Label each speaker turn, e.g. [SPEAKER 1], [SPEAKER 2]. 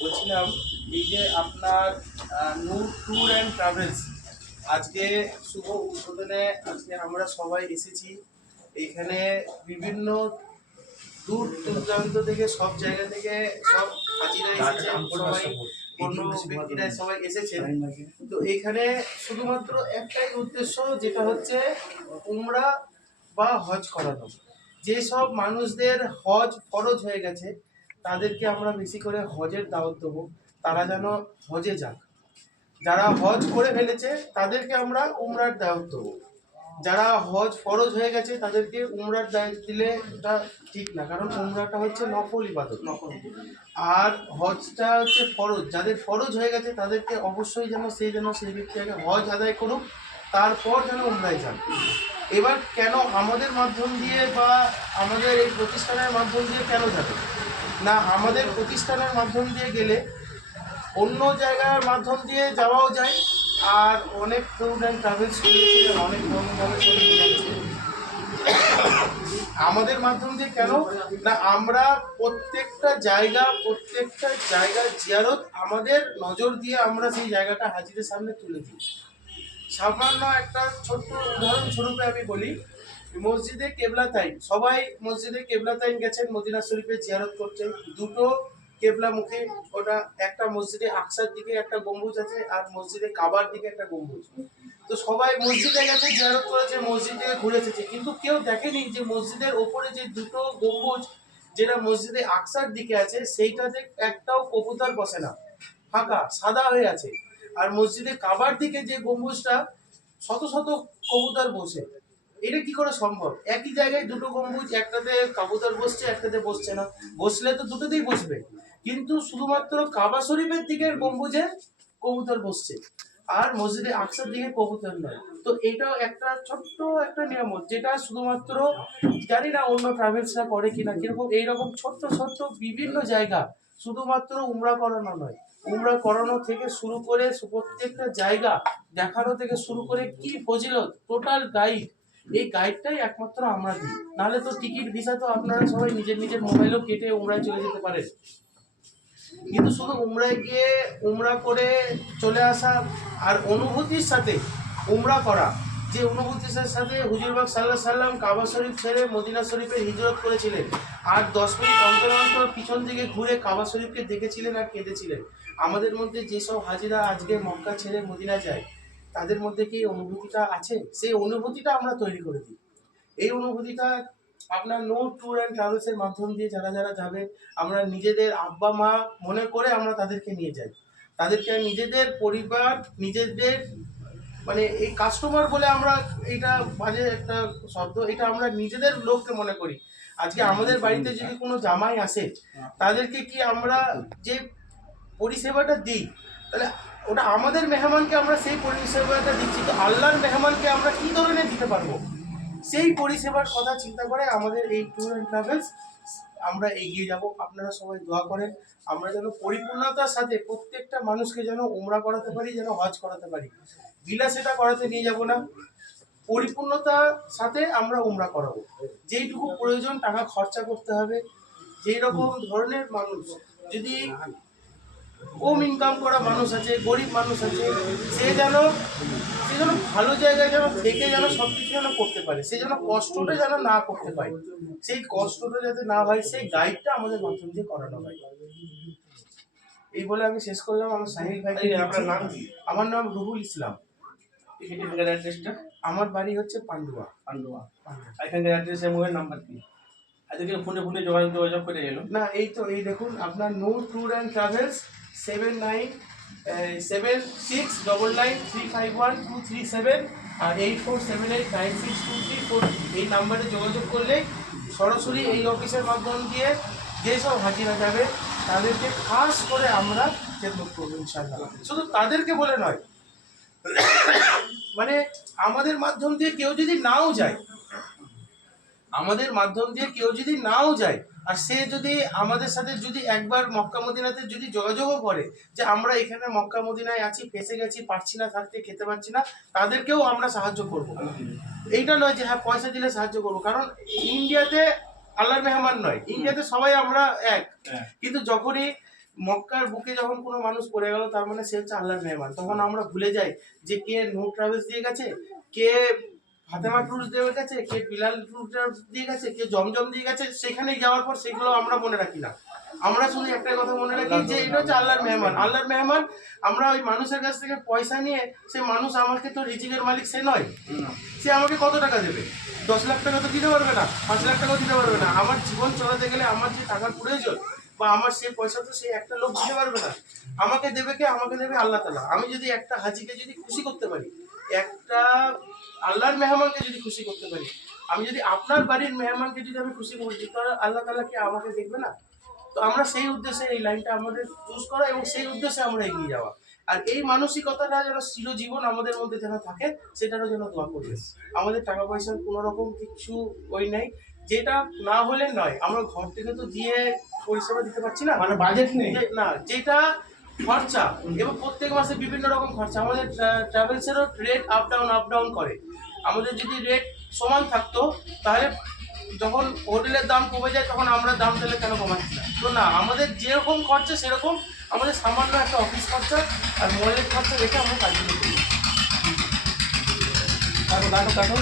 [SPEAKER 1] বলছিলাম এই যে আপনার নূর ট্যুর অ্যান্ড ট্রাভেলস আজকে শুভ উদ্বোধনে আজকে আমরা সবাই এসেছি। এইখানে বিভিন্ন দূর দূরান্ত থেকে সব জায়গা থেকে সব হাজিরা এসেছেন সবাই অন্য ব্যক্তিরা সবাই এসেছেন। তো এখানে শুধুমাত্র একটাই উদ্দেশ্য যেটা হচ্ছে উমরা বা হজ করানো। যেসব মানুষদের হজ ফরজ হয়ে গেছে তাদেরকে আমরা বেশি করে হজের দাওয়াত দেবো। তারা যেন হজে যাক। যারা হজ করে ফেলেছে তাদেরকে আমরা উমরার দাওয়াত দেবো। যারা হজ ফরজ হয়ে গেছে তাদেরকে উমরার দায়িত্ব দিলে এটা ঠিক না কারণ উমরাটা হচ্ছে নফল ইবাদত। নকল আর হজটা হচ্ছে ফরজ। যাদের ফরজ হয়ে গেছে তাদেরকে অবশ্যই যেন সেই যেন সেই ব্যক্তি আগে হজ আদায় করুক তারপর যেন উমরায় যান। এবার কেন আমাদের মাধ্যম দিয়ে বা আমাদের এই প্রতিষ্ঠানের মাধ্যম দিয়ে কেন যাবে? না, আমাদের প্রতিষ্ঠানের মাধ্যম দিয়ে গেলে অন্য জায়গার মাধ্যম দিয়ে যাওয়াও যায়, আর অনেক ট্যুর অ্যান্ড ট্রাভেলস করেছে অনেক আমাদের মাধ্যম দিয়ে কেন? না, আমরা প্রত্যেকটা জায়গা, প্রত্যেকটা জায়গার জিয়ারত আমাদের নজর দিয়ে আমরা সেই জায়গাটা হাজিদের সামনে তুলে দিই। সামান্য একটা ছোট্ট উদাহরণ স্বরূপে আমি বলি, মসজিদে কেবলা কেবলাতাইন সবাই মসজিদে কেবলা কেবলাতাইন গেছেন, মদিনা শরীফে জিয়ারত করছেন। দুটো কেবলা মুখে, ওটা একটা মসজিদে আকসার দিকে একটা গম্বুজ আছে আর মসজিদে কাবার দিকে একটা গম্বুজ। তো সবাই মসজিদে গেছে, জিয়ারত করেছে মসজিদ এসেছে কিন্তু কেউ দেখেনি যে মসজিদের ওপরে যে দুটো গম্বুজ যেটা মসজিদে আকসার দিকে আছে, সেইটাতে একটাও কবুতর বসে না। ফাঁকা, সাদা হয়ে আছে। আর মসজিদে কাবার দিকে যে গম্বুজটা, শত শত কবুতর বসে। এটা কি করে সম্ভব? একই জায়গায় দুটো গম্বুজ, একটাতে কবুতর বসছে, একটাতে বসছে না। বসলে তো দুটোতেই বসবে। কিন্তু শুধুমাত্র কাবা শরীফের দিকের গম্বুজে কবুতর বসছে। আর মসজিদে আকসার দিকে কবুতর নয়। তো এটাও একটা ছোট্ট একটা নিয়ামত, যেটা শুধুমাত্র জানি না অন্য ট্রাভেলসরা করে কিনা, কীরকম এইরকম ছোট্ট ছোট্ট বিভিন্ন জায়গা শুধুমাত্র উমরা করানো নয়। উমরা করানো থেকে শুরু করে প্রত্যেকটা জায়গা দেখানো থেকে শুরু করে কি ফজিলত টোটাল গাইড এই গাইডটাই একমাত্র আমরা দিই। নাহলে তো টিকিট ভিসা তো আপনারা সবাই নিজের নিজের মোবাইলও কেটে উমরায় চলে যেতে পারেন কিন্তু শুধু উমরায় গিয়ে উমরা করে চলে আসা আর অনুভূতির সাথে উমরা করা যে অনুভূতির সাথে হুজুরবাগ সাল্লাহ সাল্লাম কাবা শরীফ ছেড়ে মদিনা শরীফে হিজরত করেছিলেন। আর দশ মিনিট অন্তর অন্তর পিছন দিকে ঘুরে কাবা শরীফকে দেখেছিলেন আর কেঁদেছিলেন। আমাদের মধ্যে যেসব হাজিরা আজকে মক্কা ছেড়ে মদিনা যায়, তাদের মধ্যে কি অনুভূতিটা আছে? সেই অনুভূতিটা আমরা তৈরি করে দিই। এই অনুভূতিটা আপনার নো ট্যুর অ্যান্ড ট্রাভেলসের মাধ্যম দিয়ে যারা যারা যাবে, আমরা নিজেদের আব্বা, মা মনে করে আমরা তাদেরকে নিয়ে যাই। তাদেরকে নিজেদের পরিবার, নিজেদের মানে এই কাস্টমার বলে আমরা এটা বাজে একটা শব্দ এটা আমরা নিজেদের লোককে মনে করি। আজকে আমাদের বাড়িতে যদি কোনো জামাই আসে তাদেরকে কি আমরা যে পরিষেবাটা দিই তাহলে ওটা আমাদের মেহমানকে আমরা সেই পরিষেবাটা দিচ্ছি। তো আল্লাহর মেহমানকে আমরা কি ধরনের দিতে পারব? সেই পরিষেবার কথা চিন্তা করে আমাদের এই ট্যুর অ্যান্ড ট্রাভেলস আমরা এগিয়ে যাব। আপনারা সবাই দোয়া করেন। আমরা যেন পরিপূর্ণতার সাথে প্রত্যেকটা মানুষকে যেন উমরা করাতে পারি, যেন হজ করাতে পারি। বিলা সেটা করাতে নিয়ে যাব না। পরিপূর্ণতার সাথে আমরা উমরা করাবো। যেইটুকু প্রয়োজন টাকা খরচা করতে হবে। যেই রকম ধরনের মানুষ যদি কম ইনকাম করা মানুষ আছে গরিব মানুষ আছে সে যেন সে যেন ভালো জায়গায় যেন থেকে যেন সব কিছু যেন করতে পারে সে যেন কষ্টটা যেন না করতে পারে সেই কষ্টটা যাতে না হয় সেই গাইডটা আমাদের মাধ্যম দিয়ে করানো হয়। এই বলে আমি শেষ করলাম আমার সাহিল ভাই
[SPEAKER 2] আপনার নাম কি?
[SPEAKER 1] আমার নাম রুহুল ইসলাম।
[SPEAKER 2] এখানকার অ্যাড্রেসটা
[SPEAKER 1] আমার বাড়ি হচ্ছে পান্ডুয়া।
[SPEAKER 2] পান্ডুয়া। এখানকার অ্যাড্রেসের মোবাইল নাম্বার কি? আজকে ফোনে ফোনে যোগাযোগ যোগাযোগ করে এলো।
[SPEAKER 1] না এই তো এই দেখুন আপনার no tour and travels seven nine seven six double nine three five one two three seven R eight four seven eight nine six two three four এই নাম্বারে যোগাযোগ করলে সরাসরি এই অফিসের মাধ্যম দিয়ে যেসব হাজিরা যাবে, তাদেরকে খাস করে আমরা খেদমত করব ইনশাল্লাহ শুধু তাদেরকে বলে নয় মানে আমাদের মাধ্যম দিয়ে কেউ যদি নাও যায়, আমাদের মাধ্যম দিয়ে কেউ যদি নাও যায় আর সে যদি আমাদের সাথে যদি একবার মক্কা মদিনাতে যদি যোগাযোগও করে যে আমরা এখানে মক্কা মদিনায় আছি ফেসে গেছি পারছি না থাকতে খেতে পারছি না তাদেরকেও আমরা সাহায্য করব। এইটা নয় যে হ্যাঁ পয়সা দিলে সাহায্য করব কারণ ইন্ডিয়াতে আল্লাহর মেহমান নয় ইন্ডিয়াতে সবাই আমরা এক।
[SPEAKER 2] হ্যাঁ।
[SPEAKER 1] কিন্তু যখনই মক্কার বুকে যখন কোনো মানুষ পড়ে গেল তার মানে সে হচ্ছে আল্লাহর মেহমান। তখন আমরা ভুলে যাই যে কে নো ট্রাভেলস দিয়ে গেছে কে ফাতেমা ট্যুরস দিয়ে গেছে কে বিলাল ট্যুরস দিয়ে গেছে কে জমজম দিয়ে গেছে সেখানে যাওয়ার পর সেগুলো আমরা মনে রাখি না। আমরা শুধু একটাই কথা মনে রাখি যে এটা হচ্ছে আল্লাহর মেহমান। আল্লাহর মেহমান আমরা ওই মানুষের কাছ থেকে পয়সা নিয়ে সে মানুষ আমাকে তো রিজিকের মালিক সে নয়। সে আমাকে কত টাকা দেবে? দশ লাখ টাকা তো দিতে পারবে না পাঁচ লাখ টাকাও দিতে পারবে না। আমার জীবন চলাতে গেলে আমার যে টাকার প্রয়োজন বা আমার সেই পয়সা তো সেই একটা লোক দিতে পারবে না। আমাকে দেবে কে? আমাকে দেবে আল্লাহ তালা আমি যদি একটা হাজিকে যদি খুশি করতে পারি একটা আল্লাহর মেহমানকে যদি খুশি করতে পারি। আমি যদি আপনার বাড়ির মেহমানকে যদি আমি খুশি করছি তাহলে আল্লাহ তালা কি আমাকে দেখবে না? তো আমরা সেই উদ্দেশ্যে এই লাইনটা আমাদের চুজ করা এবং সেই উদ্দেশ্যে আমরা এগিয়ে যাওয়া। আর এই মানসিকতাটা যেন চিরজীবন আমাদের মধ্যে যেন থাকে সেটারও যেন দোয়া করবে আমাদের টাকা পয়সার কোনো রকম কিছু ওই নেই। যেটা না হলে নয় আমরা ঘর থেকে তো দিয়ে পরিষেবা দিতে পারছি না।
[SPEAKER 2] মানে বাজেট নেই।
[SPEAKER 1] না যেটা খরচা এবং প্রত্যেক মাসে বিভিন্ন রকম খরচা। আমাদের ট্রাভেলসেরও rate up down up down করে। আমাদের যদি রেট সমান থাকতো, তাহলে যখন হোটেলের দাম কমে যায়, তখন আমরা দাম তাহলে কেন কমাচ্ছি না? তো না, আমাদের যেরকম খরচা, সেরকম আমাদের সামান্য একটা অফিস খরচা আর মোবাইলের খরচা রেখে আমরা কাজগুলো করি।
[SPEAKER 2] কাটো কাটো কাটো।